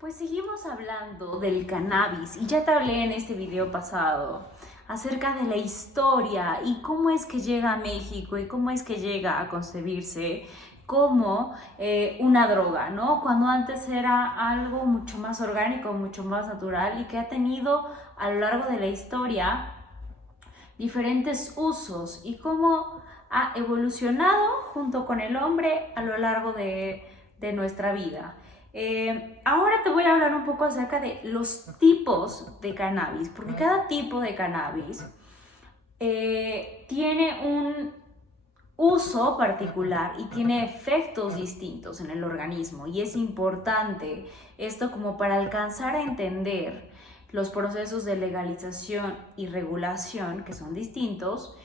Pues seguimos hablando del cannabis y ya te hablé en este video pasado acerca de la historia y cómo es que llega a México y cómo es que llega a concebirse como una droga, ¿no? Cuando antes era algo mucho más orgánico, mucho más natural y que ha tenido a lo largo de la historia diferentes usos y cómo ha evolucionado junto con el hombre a lo largo de nuestra vida. Ahora te voy a hablar un poco acerca de los tipos de cannabis, porque cada tipo de cannabis tiene un uso particular y tiene efectos distintos en el organismo, y es importante esto como para alcanzar a entender los procesos de legalización y regulación, que son distintos,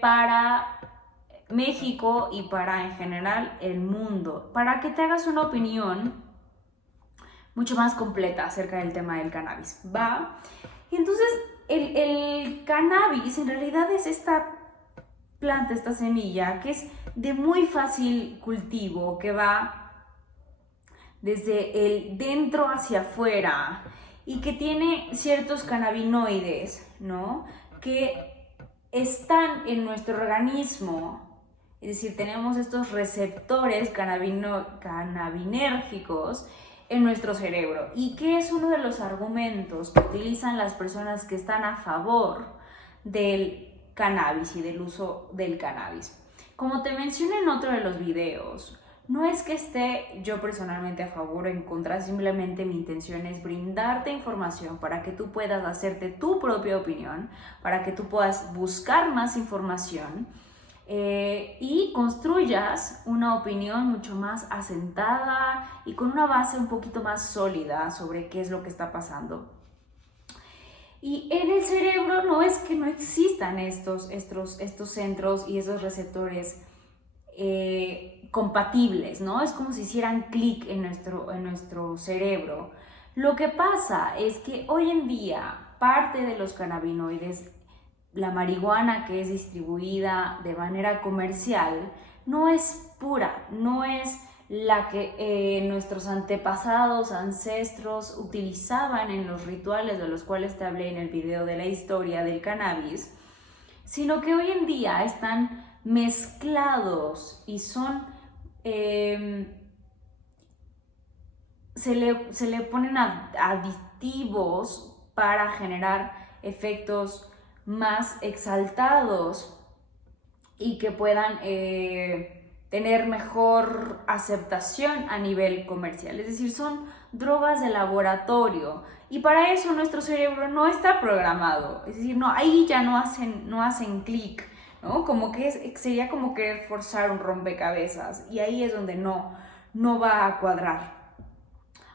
para México y para en general el mundo, para que te hagas una opinión mucho más completa acerca del tema del cannabis, ¿va? Y entonces el cannabis en realidad es esta planta, esta semilla, que es de muy fácil cultivo, que va desde el dentro hacia afuera y que tiene ciertos cannabinoides, ¿no? Que están en nuestro organismo, es decir, tenemos estos receptores cannabinérgicos en nuestro cerebro, y que es uno de los argumentos que utilizan las personas que están a favor del cannabis y del uso del cannabis. Como te mencioné en otro de los videos, no es que esté yo personalmente a favor o en contra, simplemente mi intención es brindarte información para que tú puedas hacerte tu propia opinión, para que tú puedas buscar más información y construyas una opinión mucho más asentada y con una base un poquito más sólida sobre qué es lo que está pasando. Y en el cerebro no es que no existan estos centros y esos receptores compatibles, ¿no? Es como si hicieran clic en nuestro cerebro. Lo que pasa es que hoy en día parte de los cannabinoides, la marihuana que es distribuida de manera comercial, no es pura, no es la que nuestros antepasados, ancestros utilizaban en los rituales de los cuales te hablé en el video de la historia del cannabis, sino que hoy en día están mezclados y son se le ponen aditivos para generar efectos más exaltados y que puedan tener mejor aceptación a nivel comercial. Es decir, son drogas de laboratorio, y para eso nuestro cerebro no está programado. Es decir, no, ahí ya no hacen clic, ¿no? Como que sería como querer forzar un rompecabezas, y ahí es donde no va a cuadrar.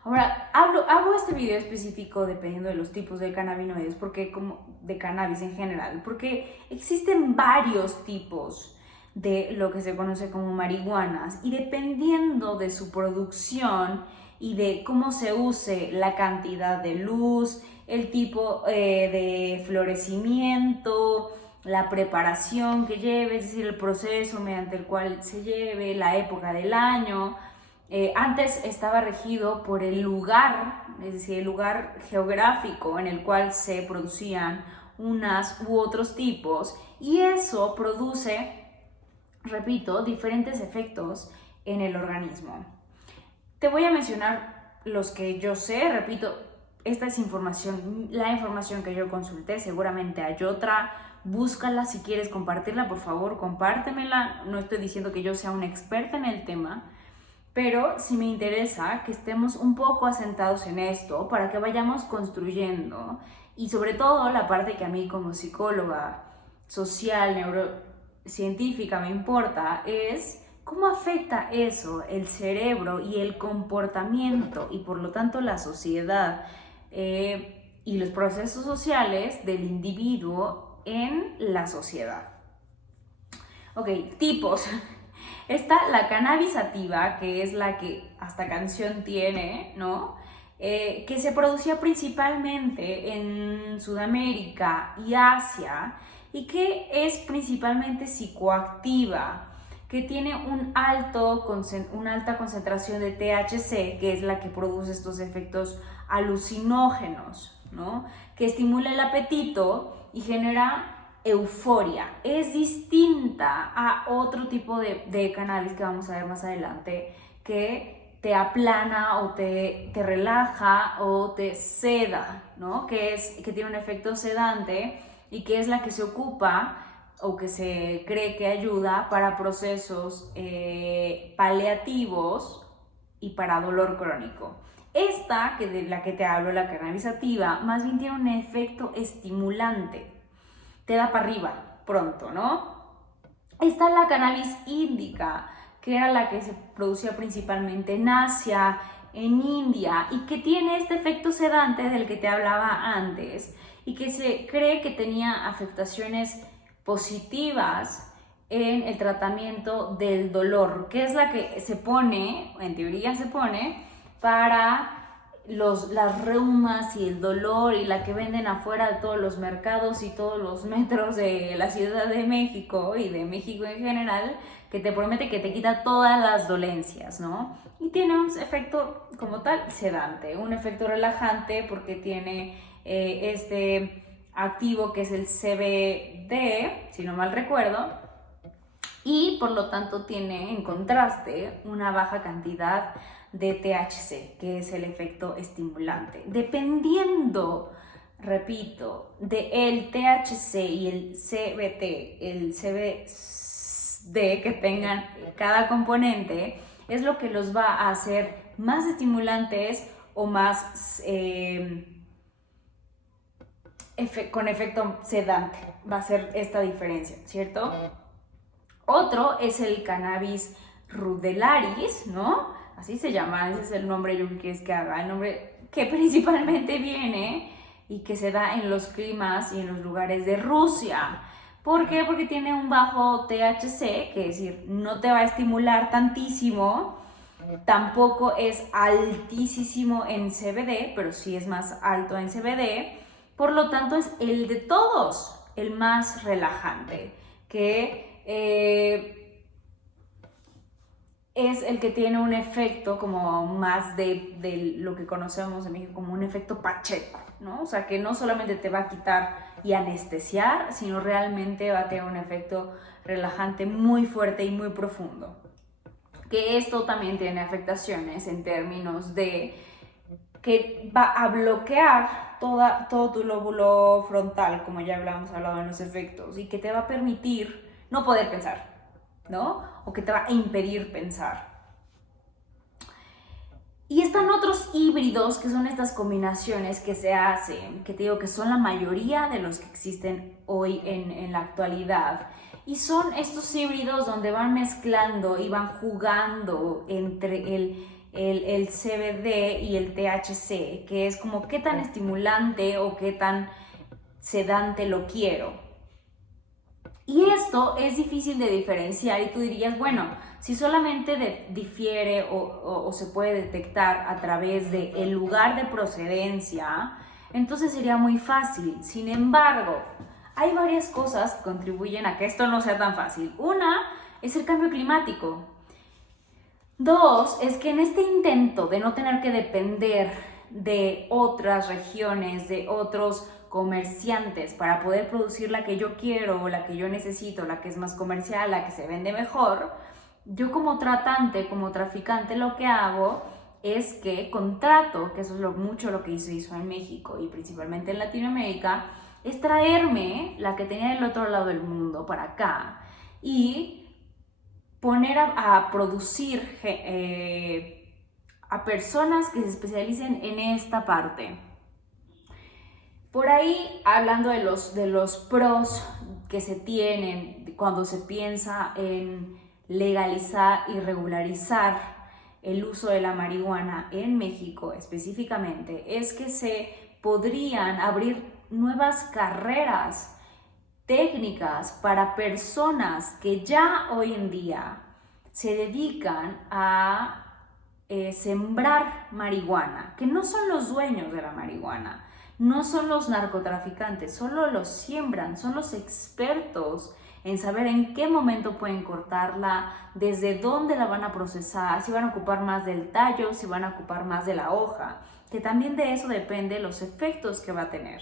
Ahora, hago este video específico dependiendo de los tipos de cannabinoides, porque como de cannabis en general, porque existen varios tipos de lo que se conoce como marihuanas, y dependiendo de su producción y de cómo se use la cantidad de luz, el tipo de florecimiento, la preparación que lleve, es decir, el proceso mediante el cual se lleve, la época del año. Antes estaba regido por el lugar, es decir, el lugar geográfico en el cual se producían unas u otros tipos, y eso produce, repito, diferentes efectos en el organismo. Te voy a mencionar los que yo sé, repito, esta es la información que yo consulté, seguramente hay otra, búscala. Si quieres compartirla, por favor, compártemela. No estoy diciendo que yo sea una experta en el tema, pero sí me interesa que estemos un poco asentados en esto para que vayamos construyendo, y sobre todo la parte que a mí como psicóloga social, neurocientífica me importa, es cómo afecta eso el cerebro y el comportamiento, y por lo tanto la sociedad y los procesos sociales del individuo en la sociedad. Ok, tipos. Está la cannabis sativa, que es la que hasta canción tiene, ¿no? Que se producía principalmente en Sudamérica y Asia, y que es principalmente psicoactiva. que tiene una alta concentración de THC, que es la que produce estos efectos alucinógenos, ¿no? Que estimula el apetito y genera euforia. Es distinta a otro tipo de cannabis que vamos a ver más adelante, que te aplana o te relaja o te seda, ¿no? Que tiene un efecto sedante y que es la que se ocupa o que se cree que ayuda para procesos paliativos y para dolor crónico. Esta, que de la que te hablo, la cannabis sativa, más bien tiene un efecto estimulante. Te da para arriba pronto, ¿no? Está la cannabis índica, que era la que se producía principalmente en Asia, en India, y que tiene este efecto sedante del que te hablaba antes, y que se cree que tenía afectaciones positivas en el tratamiento del dolor, que es la que se pone, en teoría se pone, para las reumas y el dolor, y la que venden afuera de todos los mercados y todos los metros de la Ciudad de México y de México en general, que te promete que te quita todas las dolencias, ¿no? Y tiene un efecto como tal sedante, un efecto relajante porque tiene este activo que es el CBD, si no mal recuerdo, y por lo tanto tiene en contraste una baja cantidad de THC, que es el efecto estimulante. Dependiendo, repito, del THC y el CBD que tengan cada componente, es lo que los va a hacer más estimulantes o más con efecto sedante. Va a ser esta diferencia, ¿cierto? Otro es el cannabis rudelaris, ¿no? Así se llama, ese es el nombre yo que es que haga, el nombre que principalmente viene y que se da en los climas y en los lugares de Rusia. ¿Por qué? Porque tiene un bajo THC, que es decir, no te va a estimular tantísimo, tampoco es altísimo en CBD, pero sí es más alto en CBD, por lo tanto es el de todos, el más relajante, que es el que tiene un efecto como más de lo que conocemos en México como un efecto pacheco, ¿no? O sea, que no solamente te va a quitar y anestesiar, sino realmente va a tener un efecto relajante muy fuerte y muy profundo. Que esto también tiene afectaciones en términos de que va a bloquear todo tu lóbulo frontal, como ya habíamos hablado en los efectos, y que te va a permitir no poder pensar, ¿no? O que te va a impedir pensar. Y están otros híbridos, que son estas combinaciones que se hacen, que te digo que son la mayoría de los que existen hoy en la actualidad. Y son estos híbridos donde van mezclando y van jugando entre el CBD y el THC, que es como qué tan estimulante o qué tan sedante lo quiero. Y esto es difícil de diferenciar y tú dirías, bueno, si solamente difiere o se puede detectar a través del lugar de procedencia, entonces sería muy fácil. Sin embargo, hay varias cosas que contribuyen a que esto no sea tan fácil. Una es el cambio climático. Dos, es que en este intento de no tener que depender de otras regiones, de otros comerciantes para poder producir la que yo quiero, la que yo necesito, la que es más comercial, la que se vende mejor, yo como tratante, como traficante, lo que hago es que contrato, que eso es mucho lo que se hizo en México y principalmente en Latinoamérica, es traerme la que tenía del otro lado del mundo para acá y poner a producir a personas que se especialicen en esta parte. Por ahí, hablando de los pros que se tienen cuando se piensa en legalizar y regularizar el uso de la marihuana en México específicamente, es que se podrían abrir nuevas carreras técnicas para personas que ya hoy en día se dedican a sembrar marihuana, que no son los dueños de la marihuana, no son los narcotraficantes, solo los siembran, son los expertos en saber en qué momento pueden cortarla, desde dónde la van a procesar, si van a ocupar más del tallo, si van a ocupar más de la hoja, que también de eso depende los efectos que va a tener.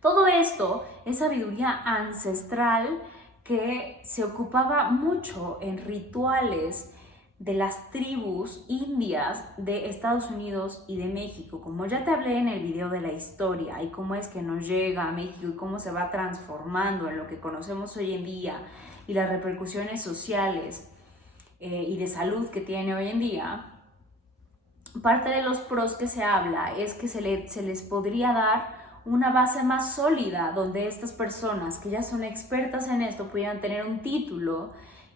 Todo esto es sabiduría ancestral que se ocupaba mucho en rituales de las tribus indias de Estados Unidos y de México. Como ya te hablé en el video de la historia y cómo es que nos llega a México y cómo se va transformando en lo que conocemos hoy en día y las repercusiones sociales y de salud que tiene hoy en día, parte de los pros que se habla es que se les podría dar una base más sólida donde estas personas que ya son expertas en esto pudieran tener un título,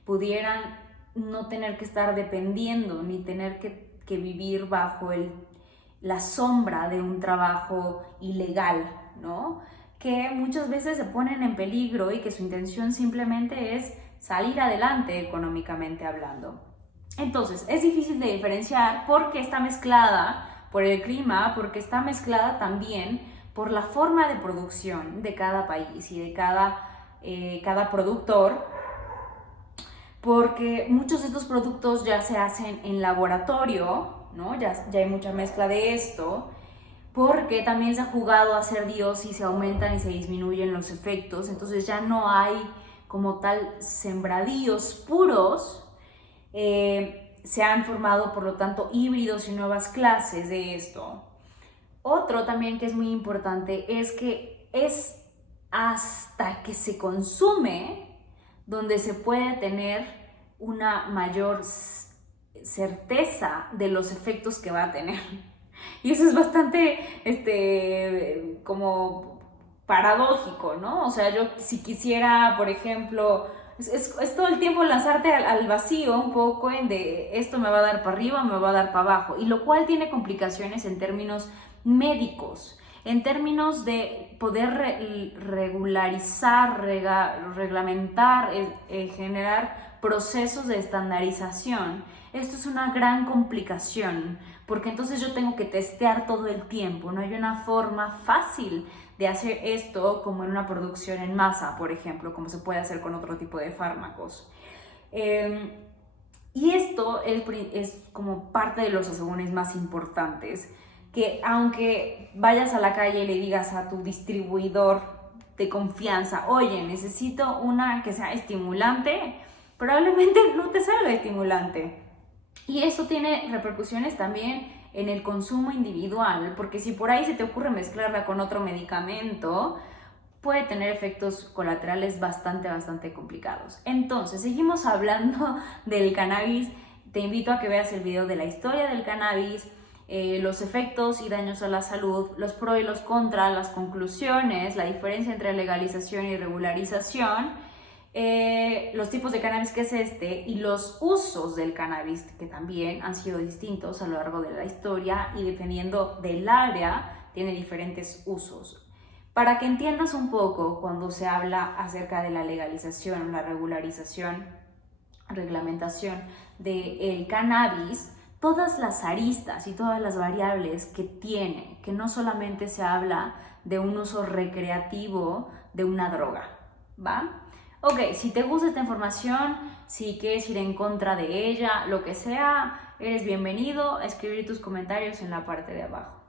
pudieran no tener que estar dependiendo ni tener que vivir bajo la sombra de un trabajo ilegal, ¿no? Que muchas veces se ponen en peligro y que su intención simplemente es salir adelante económicamente hablando. Entonces, es difícil de diferenciar porque está mezclada por el clima, porque está mezclada también por la forma de producción de cada país y de cada productor, porque muchos de estos productos ya se hacen en laboratorio, ¿no? Ya hay mucha mezcla de esto, porque también se ha jugado a ser Dios y se aumentan y se disminuyen los efectos, entonces ya no hay como tal sembradíos puros. Se han formado, por lo tanto, híbridos y nuevas clases de esto. Otro también que es muy importante es que es hasta que se consume donde se puede tener una mayor certeza de los efectos que va a tener. Y eso es bastante como paradójico, ¿no? O sea, yo si quisiera, por ejemplo, es todo el tiempo lanzarte al vacío un poco en de esto me va a dar para arriba, me va a dar para abajo, y lo cual tiene complicaciones en términos médicos, en términos de poder regularizar, reglamentar, generar procesos de estandarización. Esto es una gran complicación, porque entonces yo tengo que testear todo el tiempo. No hay una forma fácil de hacer esto como en una producción en masa, por ejemplo, como se puede hacer con otro tipo de fármacos. Y esto es como parte de los asegúnes más importantes, que aunque vayas a la calle y le digas a tu distribuidor de confianza, oye, necesito una que sea estimulante, probablemente no te salga estimulante. Y eso tiene repercusiones también en el consumo individual, porque si por ahí se te ocurre mezclarla con otro medicamento, puede tener efectos colaterales bastante complicados. Entonces, seguimos hablando del cannabis. Te invito a que veas el video de la historia del cannabis, los efectos y daños a la salud, los pros y los contras, las conclusiones, la diferencia entre legalización y regularización, los tipos de cannabis que es y los usos del cannabis, que también han sido distintos a lo largo de la historia y dependiendo del área tiene diferentes usos. Para que entiendas un poco cuando se habla acerca de la legalización, la regularización, reglamentación del cannabis, todas las aristas y todas las variables que tiene, que no solamente se habla de un uso recreativo de una droga, ¿va? Ok, si te gusta esta información, si quieres ir en contra de ella, lo que sea, eres bienvenido a escribir tus comentarios en la parte de abajo.